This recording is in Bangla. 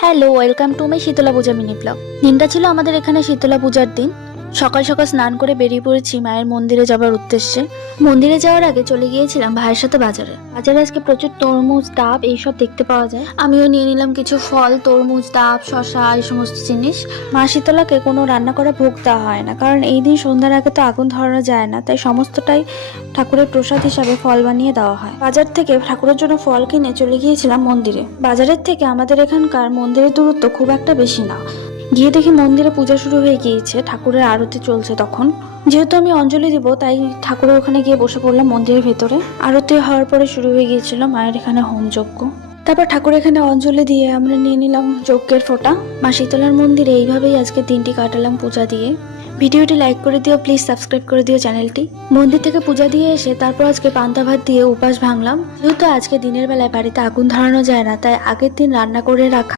Hello, welcome to my Shitala Puja mini blog. দিনটা ছিল আমাদের এখানে শীতলা পূজার দিন। সকাল সকাল স্নান করে বেরিয়ে পড়েছি মায়ের মন্দিরে যাবার উদ্দেশ্যে। মন্দিরে যাওয়ার আগে চলে গিয়েছিলাম ভাইয়ের সাথে বাজারে। বাজারে আজকে প্রচুর তরমুজ, ডাব এইসব দেখতে পাওয়া যায়। আমিও নিয়ে নিলাম কিছু ফল, তরমুজ, ডাব, শসা, এই সমস্ত জিনিস। মা শীতলাকে কোনো রান্না করা ভোগ দেওয়া হয় না, কারণ এই দিন সন্ধ্যার আগে তো আগুন ধরানো যায় না, তাই সমস্তটাই ঠাকুরের প্রসাদ হিসাবে ফল বানিয়ে দেওয়া হয়। বাজার থেকে ঠাকুরের জন্য ফল কিনে চলে গিয়েছিলাম মন্দিরে। বাজারের থেকে আমাদের এখানকার মন্দিরের দূরত্ব খুব একটা বেশি না। গিয়ে দেখি মন্দিরে পূজা শুরু হয়ে গিয়েছে, ঠাকুরের আরতি চলছে তখন। যেহেতু আমি অঞ্জলি দিব, তাই ঠাকুরের ওখানে গিয়ে বসে পড়লাম মন্দিরের ভেতরে। আরতি হওয়ার পরে শুরু হয়ে গিয়েছিল মায়ের এখানে হোমযজ্ঞ। তারপর ঠাকুর এখানে অঞ্জলি দিয়ে আমরা নিয়ে নিলাম যজ্ঞের ফোঁটা। মা শীতলার মন্দিরে এইভাবেই আজকে দিনটি কাটালাম পূজা দিয়ে। ভিডিওটি লাইক করে দিও, প্লিজ সাবস্ক্রাইব করে দিও চ্যানেলটি। মন্দির থেকে পূজা দিয়ে এসে তারপর আজকে পান্তা ভাত দিয়ে উপাস ভাঙলাম। যেহেতু আজকে দিনের বেলায় বাড়িতে আগুন ধরানো যায় না, তাই আগের দিন রান্না করে রাখা